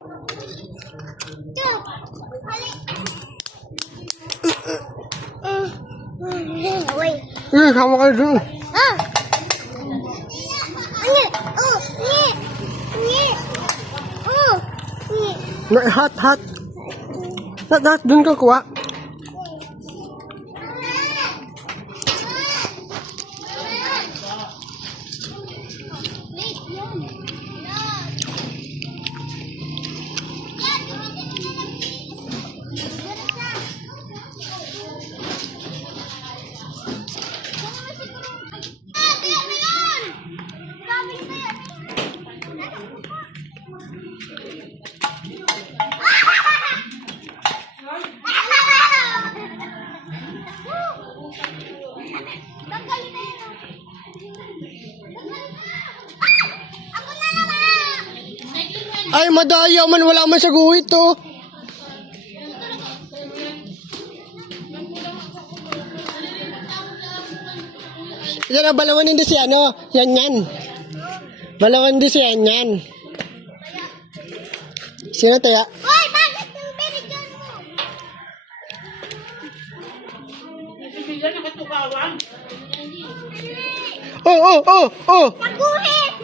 Kamu kayo dun. Hot. Hot, dun ka kuha. Ay, madaya man, wala man sa guhit to. Yan na, balawan hindi si ano, yan. Balawan hindi si yan. Sino tayo? Hoy, bakit yung binigyan mo? Bibigyan ng katukawan. Oh. Sa guhit!